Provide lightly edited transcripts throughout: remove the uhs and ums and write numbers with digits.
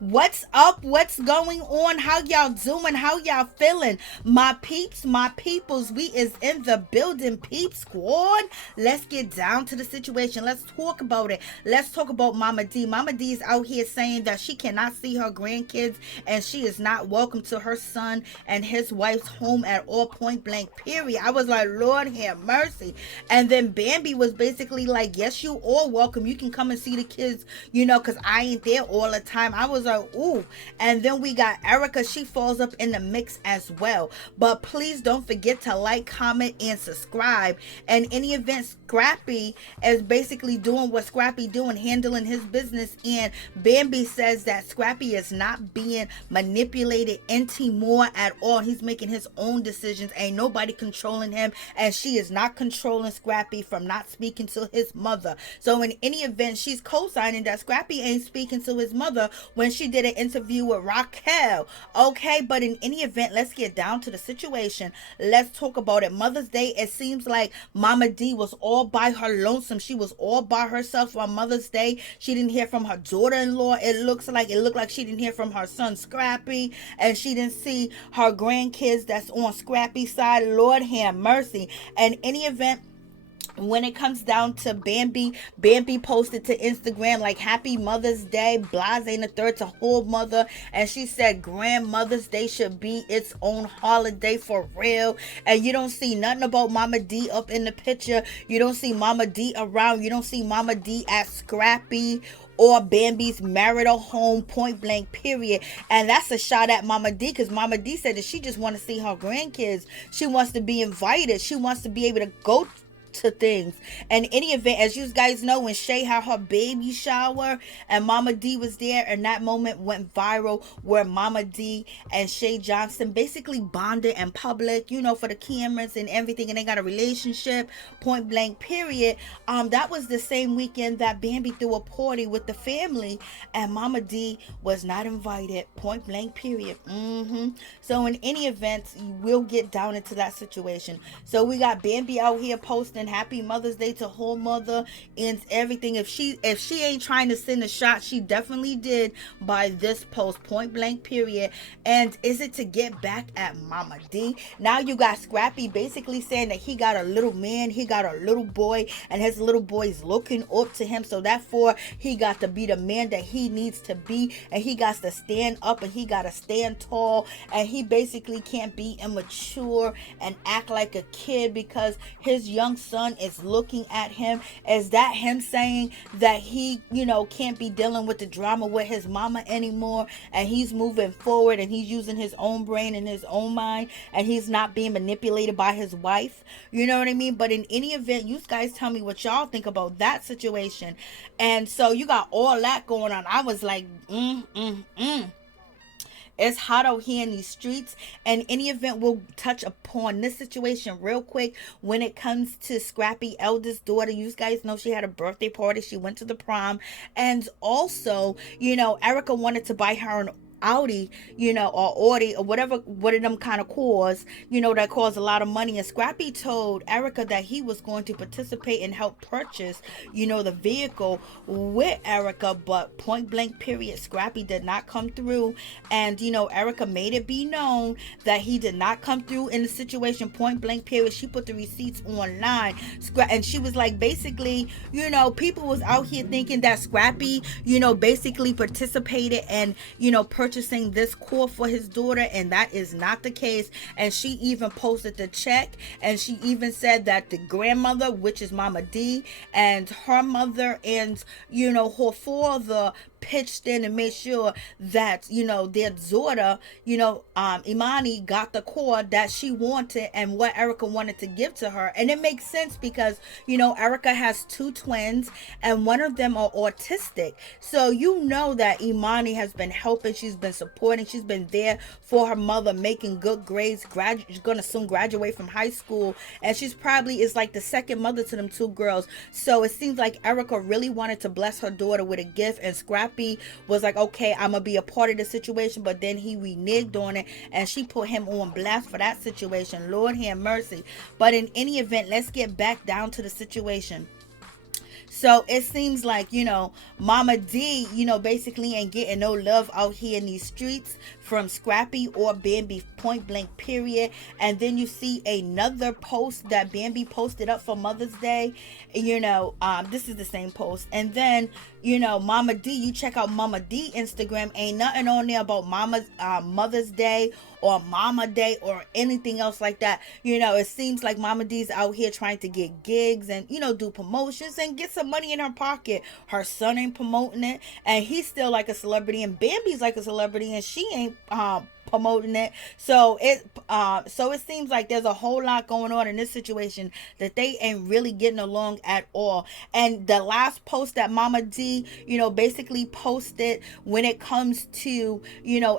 What's up? What's going on? How y'all doing? How y'all feeling? My peeps, my peoples, we is in the building, peep squad. Let's get down to the situation. Let's talk about it. Let's talk about Mama D. Mama D is out here saying that she cannot see her grandkids and she is not welcome to her son and his wife's home at all, point blank, period. I was like, Lord have mercy. And then Bambi was basically like, yes, you all welcome. You can come and see the kids, because I ain't there all the time. I was like, ooh. And then we got Erica. She falls up in the mix as well. But please don't forget to like, comment, and subscribe. And any event, Scrappy is basically doing what Scrappy doing, handling his business. And Bambi says that Scrappy is not being manipulated anymore at all. He's making his own decisions. Ain't nobody controlling him. And she is not controlling Scrappy from not speaking to his mother. So in any event, she's co-signing that Scrappy ain't speaking to his mother when she did an interview with Raquel. Okay, but in any event, let's get down to the situation. Let's talk about it. Mother's Day, it seems like Mama D was all by her lonesome. She was all by herself on Mother's Day. She didn't hear from her daughter-in-law. It looked like she didn't hear from her son Scrappy, and she didn't see her grandkids that's on Scrappy's side. Lord have mercy. And any event, when it comes down to Bambi posted to Instagram like Happy Mother's Day, Blase the third to whole mother, and she said Grandmother's Day should be its own holiday for real. And you don't see nothing about Mama D up in the picture. You don't see Mama D around. You don't see Mama D at Scrappy or Bambi's marital home, point blank, period. And that's a shot at Mama D, because Mama D said that she just want to see her grandkids. She wants to be invited. She wants to be able to go to things. And any event, as you guys know, when Shay had her baby shower and Mama D was there, and that moment went viral where Mama D and Shay Johnson basically bonded in public, for the cameras and everything, and they got a relationship, point blank, period. That was the same weekend that Bambi threw a party with the family and Mama D was not invited, point blank, period. So in any event, we'll get down into that situation. So we got Bambi out here posting Happy Mother's Day to whole mother and everything. If she ain't trying to send a shot, she definitely did by this post, point blank, period. And is it to get back at Mama D? Now you got Scrappy basically saying that he got a little man, he got a little boy, and his little boy's looking up to him, so therefore he got to be the man that he needs to be, and he got to stand up and he got to stand tall, and he basically can't be immature and act like a kid because his young son is looking at him. Is that him saying that he, can't be dealing with the drama with his mama anymore, and he's moving forward and he's using his own brain and his own mind, and he's not being manipulated by his wife? You know what I mean? But in any event, you guys tell me what y'all think about that situation. And so you got all that going on. I was like, It's hot out here in these streets. And any event, we'll touch upon this situation real quick when it comes to Scrappy eldest daughter. You guys know she had a birthday party. She went to the prom. And also, Erica wanted to buy her an Audi, or Audi, or whatever, one of them kind of cars, that cause a lot of money. And Scrappy told Erica that he was going to participate and help purchase, the vehicle with Erica, but point blank, period, Scrappy did not come through. And, Erica made it be known that he did not come through in the situation, point blank, period. She put the receipts online. And she was like, basically, people was out here thinking that Scrappy, basically participated and, purchasing this core for his daughter, and that is not the case. And she even posted the check, and she even said that the grandmother, which is Mama D, and her mother and her father pitched in and made sure that their daughter Imani got the core that she wanted and what Erica wanted to give to her. And it makes sense because Erica has two twins and one of them are autistic, so that Imani has been helping, she's been supporting, she's been there for her mother, making good grades, she's gonna soon graduate from high school, and she's probably is like the second mother to them two girls. So it seems like Erica really wanted to bless her daughter with a gift, and Scrappy was like, okay, I'm gonna be a part of the situation, but then he reneged on it and she put him on blast for that situation. Lord have mercy. But in any event, let's get back down to the situation. So it seems like, Mama D, basically ain't getting no love out here in these streets from Scrappy or Bambi, point blank, period. And then you see another post that Bambi posted up for Mother's Day. This is the same post. And then, Mama D, you check out Mama D Instagram, ain't nothing on there about Mother's Day or Mama Day or anything else like that. It seems like Mama D's out here trying to get gigs and, do promotions and get some money in her pocket. Her son ain't promoting it, and he's still like a celebrity, and Bambi's like a celebrity, and she ain't promoting it. So it seems like there's a whole lot going on in this situation that they ain't really getting along at all. And the last post that Mama D, basically posted when it comes to,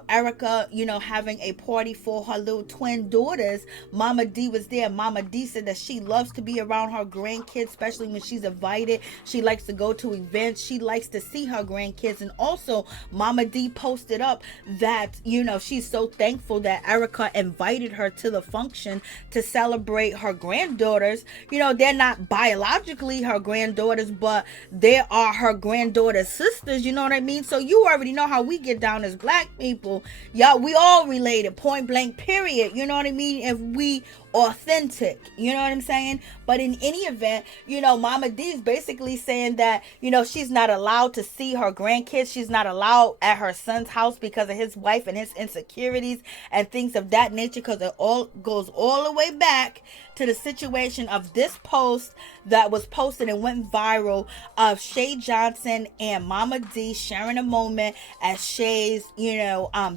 Erica, having a party for her little twin daughters, Mama D was there. Mama D said that she loves to be around her grandkids, especially when she's invited. She likes to go to events. She likes to see her grandkids. And also Mama D posted up that, she's so thankful that Erica invited her to the function to celebrate her granddaughters. They're not biologically her granddaughters, but they are her granddaughter's sisters. You know what I mean? So you already know how we get down as black people. Y'all, we all related, point blank, period. You know what I mean? If we authentic, you know what I'm saying? But in any event, Mama D is basically saying that, she's not allowed to see her grandkids. She's not allowed at her son's house because of his wife and his insecurities and things of that nature, because it all goes all the way back to the situation of this post that was posted and went viral of Shay Johnson and Mama D sharing a moment at Shay's,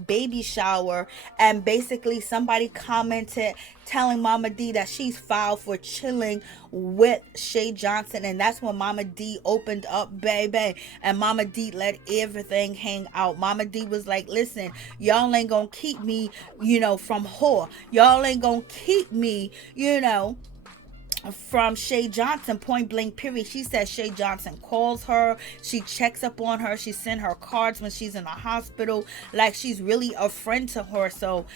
baby shower. And basically somebody commented telling Mama D that she's foul for chilling with Shay Johnson. And that's when Mama D opened up, baby. And Mama D let everything hang out. Mama D was like, listen, y'all ain't gonna keep me, from whore. Y'all ain't gonna keep me, from Shay Johnson, point blank, period. She said Shay Johnson calls her, she checks up on her, she sent her cards when she's in the hospital, like she's really a friend to her. So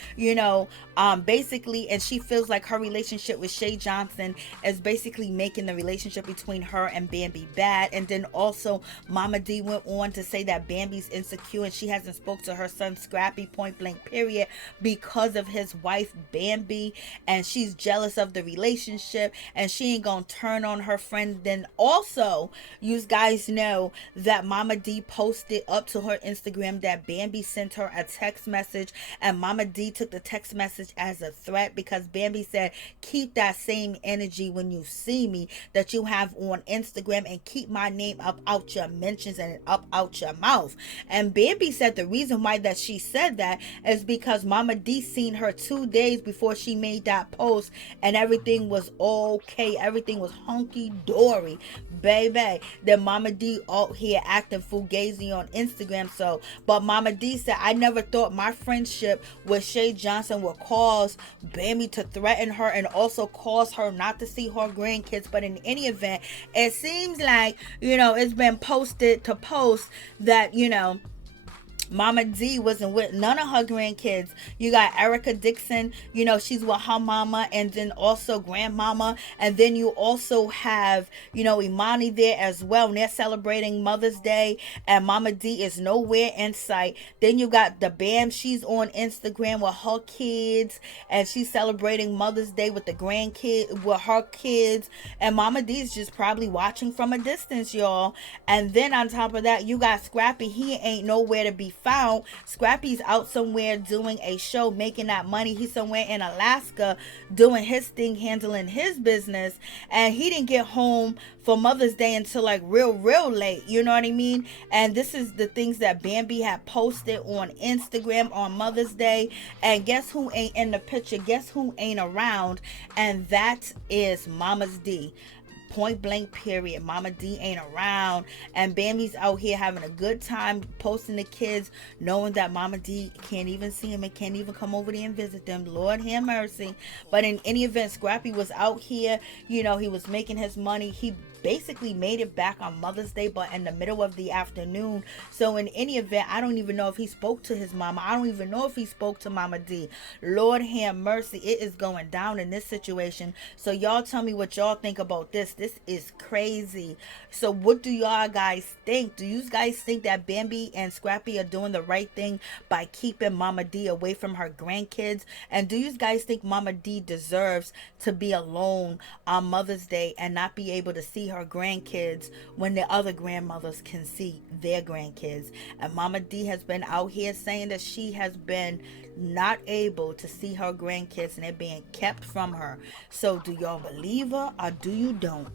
basically, and she feels like her relationship with Shay Johnson is basically making the relationship between her and Bambi bad. And then also Mama D went on to say that Bambi's insecure and she hasn't spoke to her son Scrappy, point blank, period, because of his wife Bambi, and she's jealous of the relationship and she ain't gonna turn on her friend. Then also, you guys know that Mama D posted up to her Instagram that Bambi sent her a text message, and Mama D took the text message as a threat because Bambi said, keep that same energy when you see me that you have on Instagram and keep my name up out your mentions and up out your mouth. And Bambi said the reason why that she said that is because Mama D seen her 2 days before she made that post and everything was okay. Everything was hunky dory, baby. Then Mama D out here acting fugazi on Instagram. So, but Mama D said, I never thought my friendship with Shay Johnson would cause Bambi to threaten her and also cause her not to see her grandkids. But in any event, it seems like, it's been posted to post that, Mama D wasn't with none of her grandkids. You got Erica Dixon, she's with her mama, and then also grandmama. And then you also have, Imani there as well. And they're celebrating Mother's Day. And Mama D is nowhere in sight. Then you got the Bam. She's on Instagram with her kids. And she's celebrating Mother's Day with the grandkids, with her kids. And Mama D is just probably watching from a distance, y'all. And then on top of that, you got Scrappy. He ain't nowhere to be found. Scrappy's out somewhere doing a show, making that money. He's somewhere in Alaska doing his thing, handling his business, and he didn't get home for Mother's Day until like real late, you know what I mean? And this is the things that Bambi had posted on Instagram on Mother's Day. And guess who ain't in the picture? Guess who ain't around? And that is Mama's D. Point blank, period. Mama D ain't around, and Bambi's out here having a good time posting the kids, knowing that Mama D can't even see him and can't even come over there and visit them. Lord have mercy. But in any event, Scrappy was out here, he was making his money. He basically made it back on Mother's Day, but in the middle of the afternoon. So in any event, I don't even know if he spoke to his mama. I don't even know if he spoke to Mama D. Lord have mercy, it is going down in this situation. So y'all tell me what y'all think about this. This is crazy. So what do y'all guys think? Do you guys think that Bambi and Scrappy are doing the right thing by keeping Mama D away from her grandkids? And do you guys think Mama D deserves to be alone on Mother's Day and not be able to see her grandkids when the other grandmothers can see their grandkids? And Mama D has been out here saying that she has been not able to see her grandkids and they're being kept from her. So do y'all believe her or do you don't?